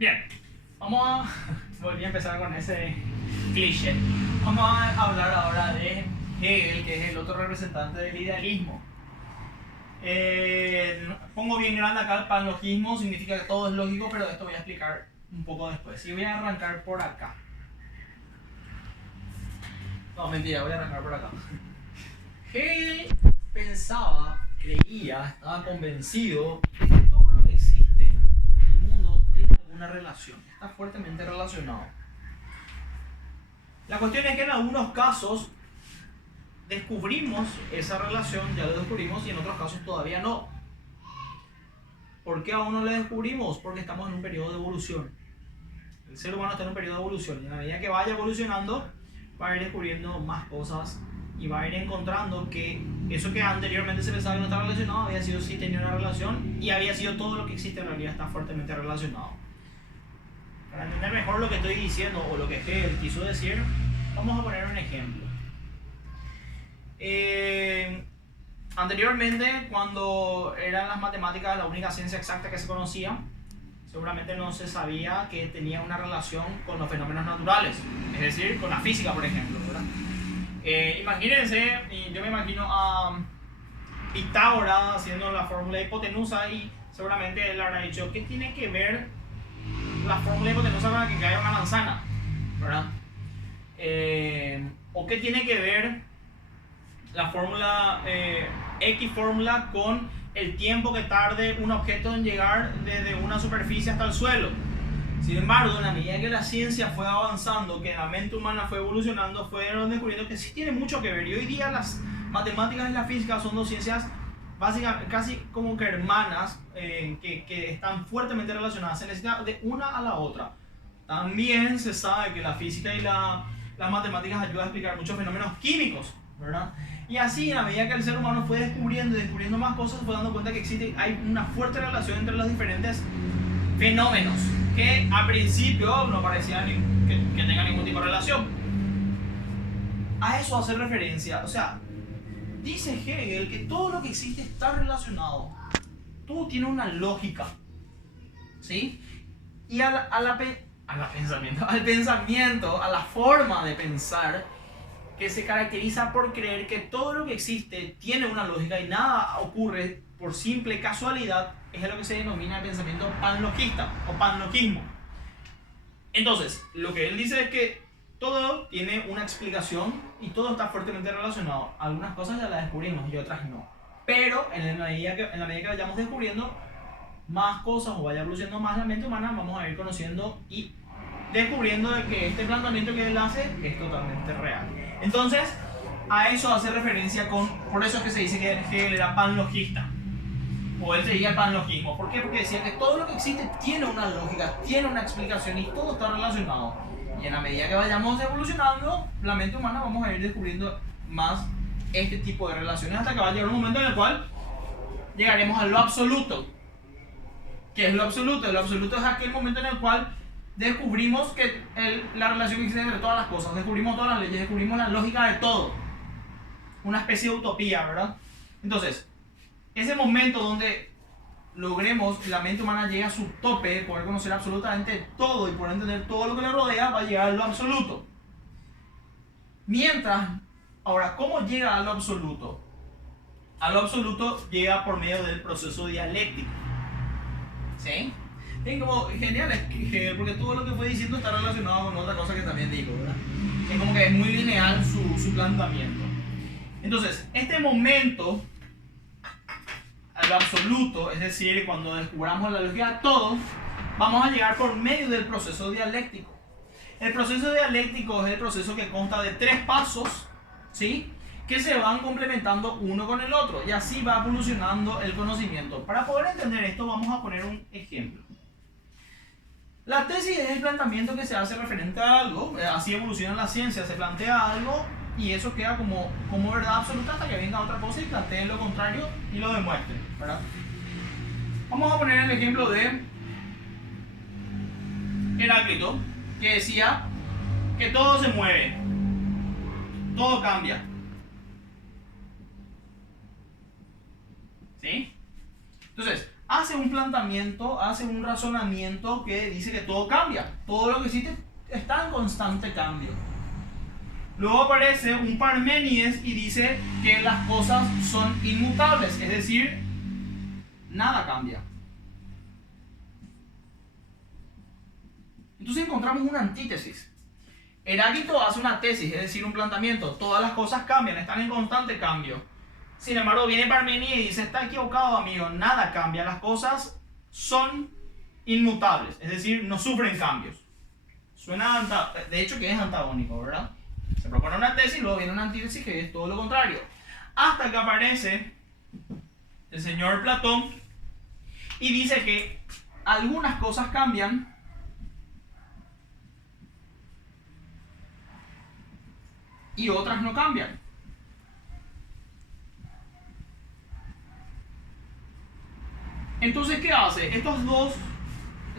Bien, volví a empezar con ese cliché. Vamos a hablar ahora de Hegel, que es el otro representante del idealismo. Pongo bien grande acá el panlogismo, significa que todo es lógico, pero esto voy a explicar un poco después. Y voy a arrancar por acá. No, mentira, voy a arrancar por acá. Hegel pensaba, creía, estaba convencido de que todo lo que existe en el mundo tiene alguna relación, está fuertemente relacionado. La cuestión es que en algunos casos descubrimos esa relación, ya lo descubrimos, y en otros casos todavía no. ¿Por qué aún no lo descubrimos? Porque estamos en un periodo de evolución. El ser humano está en un periodo de evolución, y a medida que vaya evolucionando, va a ir descubriendo más cosas y va a ir encontrando que eso que anteriormente se pensaba que no estaba relacionado había sido sí tenía una relación, y había sido todo lo que existe en realidad está fuertemente relacionado. Para entender mejor lo que estoy diciendo o lo que Hegel quiso decir, vamos a poner un ejemplo. Anteriormente, cuando eran las matemáticas la única ciencia exacta que se conocía, seguramente no se sabía que tenía una relación con los fenómenos naturales, es decir, con la física, por ejemplo, ¿verdad? Imagínense, y yo me imagino a Pitágoras haciendo la fórmula de hipotenusa, y seguramente él habrá dicho, ¿qué tiene que ver la fórmula de hipotenusa para que caiga una manzana? ¿Verdad? ¿O qué tiene que ver la fórmula X fórmula con el tiempo que tarde un objeto en llegar desde una superficie hasta el suelo? Sin embargo, en la medida que la ciencia fue avanzando, que la mente humana fue evolucionando, fueron descubriendo que sí tiene mucho que ver. Y hoy día las matemáticas y la física son dos ciencias básicamente casi como que hermanas, que están fuertemente relacionadas. Se necesita de una a la otra. También se sabe que la física y las matemáticas ayudan a explicar muchos fenómenos químicos, ¿verdad? Y así, a medida que el ser humano fue descubriendo más cosas, fue dando cuenta que hay una fuerte relación entre los diferentes fenómenos, que a principio no parecía que tengan ningún tipo de relación. A eso hace referencia, o sea, dice Hegel que todo lo que existe está relacionado, todo tiene una lógica, ¿sí? Y al pensamiento, a la forma de pensar, que se caracteriza por creer que todo lo que existe tiene una lógica y nada ocurre por simple casualidad, es lo que se denomina el pensamiento panlogista o panlogismo. Entonces, lo que él dice es que todo tiene una explicación y todo está fuertemente relacionado. Algunas cosas ya las descubrimos y otras no. Pero en la medida que vayamos descubriendo más cosas o vaya evolucionando más la mente humana, vamos a ir conociendo y descubriendo de que este planteamiento que él hace es totalmente real. Entonces, a eso hace referencia por eso es que se dice que él era panlogista, o él seguía el panlogismo. ¿Por qué? Porque decía que todo lo que existe tiene una lógica, tiene una explicación y todo está relacionado. Y en la medida que vayamos evolucionando, la mente humana vamos a ir descubriendo más este tipo de relaciones hasta que va a llegar un momento en el cual llegaremos a lo absoluto. ¿Qué es lo absoluto? Lo absoluto es aquel momento en el cual descubrimos que la relación existe entre todas las cosas, descubrimos todas las leyes, descubrimos la lógica de todo. Una especie de utopía, ¿verdad? Entonces, ese momento donde logremos, la mente humana llegue a su tope, poder conocer absolutamente todo y poder entender todo lo que le rodea, va a llegar a lo absoluto. Ahora, ¿cómo llega a lo absoluto? A lo absoluto llega por medio del proceso dialéctico. ¿Sí? Es como genial, porque todo lo que fue diciendo está relacionado con otra cosa que también dijo, ¿verdad? Es como que es muy lineal su planteamiento. Entonces, este momento, a lo absoluto, es decir, cuando descubramos la lógica de todo, vamos a llegar por medio del proceso dialéctico. El proceso dialéctico es el proceso que consta de 3 pasos, ¿sí?, que se van complementando uno con el otro, y así va evolucionando el conocimiento. Para poder entender esto, vamos a poner un ejemplo. La tesis es el planteamiento que se hace referente a algo, así evoluciona la ciencia, se plantea algo y eso queda como verdad absoluta hasta que venga otra cosa y plantee lo contrario y lo demuestre, ¿verdad? Vamos a poner el ejemplo de Heráclito, que decía que todo se mueve, todo cambia. ¿Sí? Entonces, hace un planteamiento, hace un razonamiento que dice que todo cambia. Todo lo que existe está en constante cambio. Luego aparece un Parménides y dice que las cosas son inmutables, es decir, nada cambia. Entonces encontramos una antítesis. Heráclito hace una tesis, es decir, un planteamiento. Todas las cosas cambian, están en constante cambio. Sin embargo, viene Parménides y dice, está equivocado, amigo, nada cambia, las cosas son inmutables, es decir, no sufren cambios. Suena, de hecho, que es antagónico, ¿verdad? Se propone una tesis y luego viene una antítesis que es todo lo contrario. Hasta que aparece el señor Platón y dice que algunas cosas cambian y otras no cambian. Entonces, ¿qué hace? Estos dos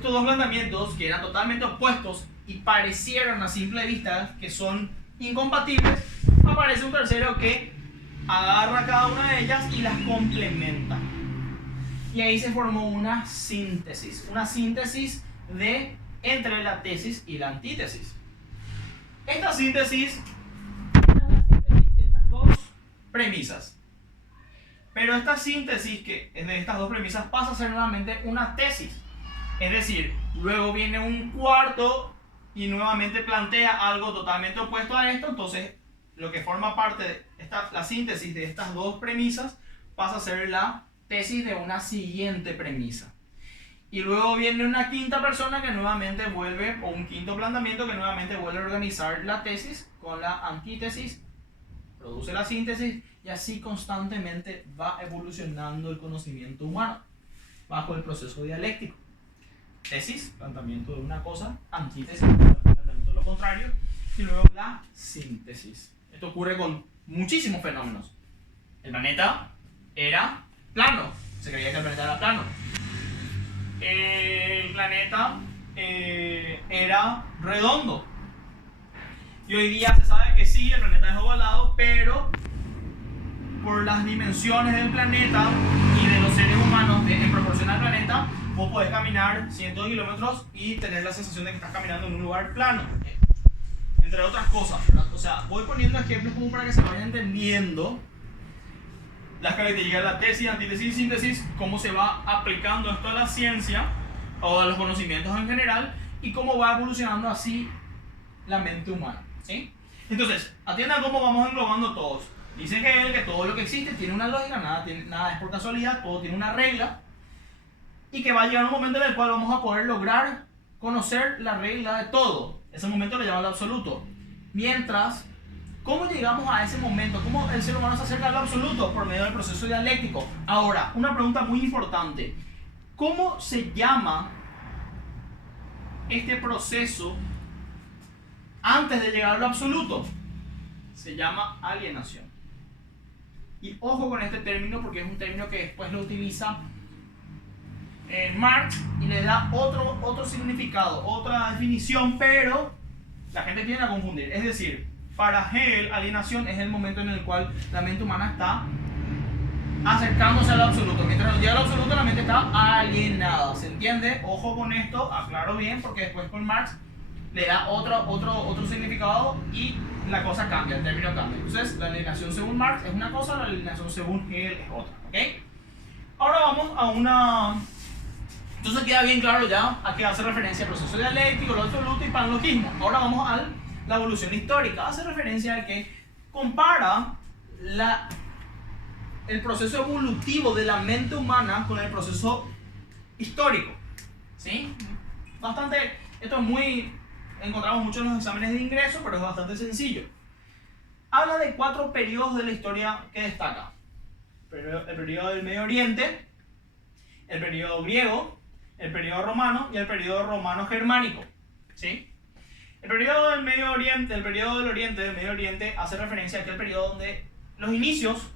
planteamientos que eran totalmente opuestos y parecieron a simple vista que son incompatibles, aparece un tercero que agarra cada una de ellas y las complementa. Y ahí se formó una síntesis entre la tesis y la antítesis. Esta síntesis de estas dos premisas. Pero esta síntesis que es de estas dos premisas pasa a ser nuevamente una tesis. Es decir, luego viene un cuarto y nuevamente plantea algo totalmente opuesto a esto. Entonces, lo que forma parte de la síntesis de estas dos premisas pasa a ser la tesis de una siguiente premisa. Y luego viene una quinta persona que nuevamente vuelve, o un quinto planteamiento que nuevamente vuelve a organizar la tesis con la antítesis, produce la síntesis y así constantemente va evolucionando el conocimiento humano bajo el proceso dialéctico. Tesis, planteamiento de una cosa, antítesis, planteamiento de lo contrario, y luego la síntesis. Esto ocurre con muchísimos fenómenos. El planeta era plano, se creía que el planeta era plano. El planeta era redondo. Y hoy día se sabe que sí, el planeta es ovalado, pero por las dimensiones del planeta y de los seres humanos en proporción al planeta, vos podés caminar cientos de kilómetros y tener la sensación de que estás caminando en un lugar plano, entre otras cosas, ¿verdad? O sea, voy poniendo ejemplos como para que se vayan entendiendo las características de la tesis, antítesis y síntesis, cómo se va aplicando esto a la ciencia o a los conocimientos en general y cómo va evolucionando así la mente humana, ¿sí? Entonces, atiendan cómo vamos englobando todos. Dice Hegel que todo lo que existe tiene una lógica, nada es por casualidad, todo tiene una regla y que va a llegar un momento en el cual vamos a poder lograr conocer la regla de todo. Ese momento le llama el absoluto. Mientras, ¿cómo llegamos a ese momento? ¿Cómo el ser humano se acerca al absoluto? Por medio del proceso dialéctico. Ahora, una pregunta muy importante. ¿Cómo se llama este proceso antes de llegar al absoluto? Se llama alienación. Y ojo con este término porque es un término que después lo utiliza Marx y le da otro significado, otra definición, pero la gente tiende a confundir. Es decir, para Hegel, alienación es el momento en el cual la mente humana está acercándose al absoluto. Mientras llega al absoluto, la mente está alienada. ¿Se entiende? Ojo con esto, aclaro bien, porque después con Marx le da otro significado y la cosa cambia, el término cambia. Entonces, la alienación según Marx es una cosa, la alienación según Hegel es otra. ¿Okay? Ahora vamos a una... Entonces queda bien claro ya a qué hace referencia el proceso dialéctico, lo absoluto y panlogismo. Ahora vamos a la evolución histórica. Hace referencia a que compara el proceso evolutivo de la mente humana con el proceso histórico. ¿Sí? Bastante, esto es muy, encontramos mucho en los exámenes de ingreso, pero es bastante sencillo. Habla de 4 periodos de la historia que destaca. El periodo del Medio Oriente, el periodo griego, el periodo romano y el periodo romano-germánico. ¿Sí? El periodo del Medio Oriente, del Medio Oriente hace referencia a aquel periodo donde los inicios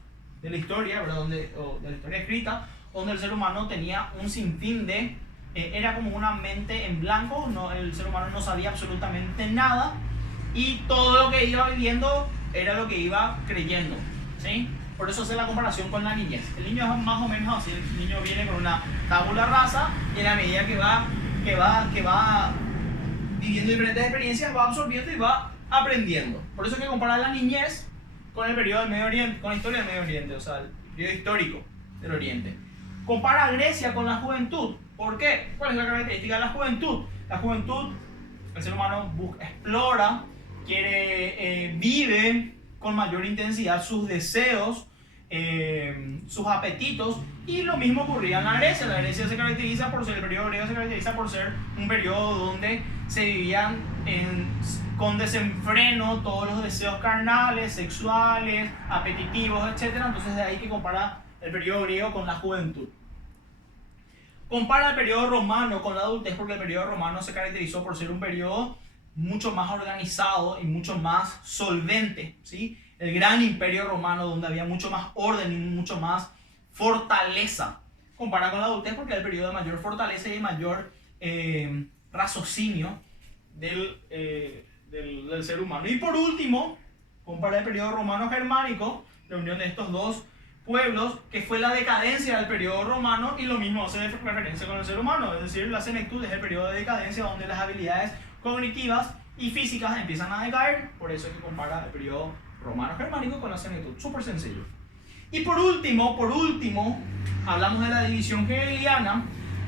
de la historia, ¿verdad? De la historia escrita, donde el ser humano tenía un sinfín de... era como una mente en blanco, el ser humano no sabía absolutamente nada y todo lo que iba viviendo era lo que iba creyendo. ¿Sí? Por eso hace la comparación con la niñez. El niño es más o menos así, el niño viene con una tabula rasa y en la medida que va viviendo diferentes experiencias, va absorbiendo y va aprendiendo. Por eso es que compara la niñez con el periodo del Medio Oriente, con la historia del Medio Oriente, o sea, el periodo histórico del Oriente. Compara a Grecia con la juventud. ¿Por qué? ¿Cuál es la característica de la juventud? La juventud, el ser humano explora, vive con mayor intensidad sus deseos, sus apetitos, y lo mismo ocurría en la Grecia. La Grecia se caracteriza por ser, el periodo griego se caracteriza por ser un periodo donde se vivían con desenfreno todos los deseos carnales, sexuales, apetitivos, etc. Entonces de ahí que compara el periodo griego con la juventud. Compara el periodo romano con la adultez, porque el periodo romano se caracterizó por ser un periodo mucho más organizado y mucho más solvente, ¿sí? El gran imperio romano, donde había mucho más orden y mucho más fortaleza. Compara con la adultez porque es el periodo de mayor fortaleza y mayor raciocinio del ser humano. Y por último, compara el periodo romano-germánico, la unión de estos dos pueblos, que fue la decadencia del periodo romano, y lo mismo hace referencia con el ser humano, es decir, la senectud es el periodo de decadencia donde las habilidades cognitivas y físicas empiezan a decaer. Por eso es que compara el periodo romano-germánico con la senectud. Súper sencillo. Y por último, hablamos de la división hegeliana,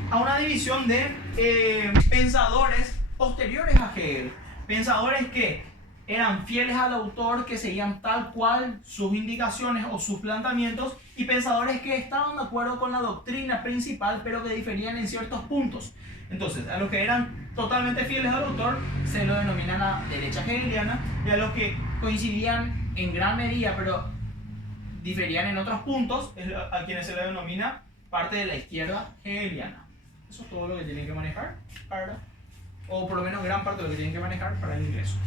a una división de pensadores posteriores a Hegel. Pensadores que eran fieles al autor, que seguían tal cual sus indicaciones o sus planteamientos, y pensadores que estaban de acuerdo con la doctrina principal, pero que diferían en ciertos puntos. Entonces, a los que eran totalmente fieles al autor se lo denominan la derecha hegeliana, y a los que coincidían en gran medida, pero diferían en otros puntos, es a quienes se le denomina parte de la izquierda hegeliana. Eso es todo lo que tienen que manejar o por lo menos gran parte de lo que tienen que manejar para el ingreso.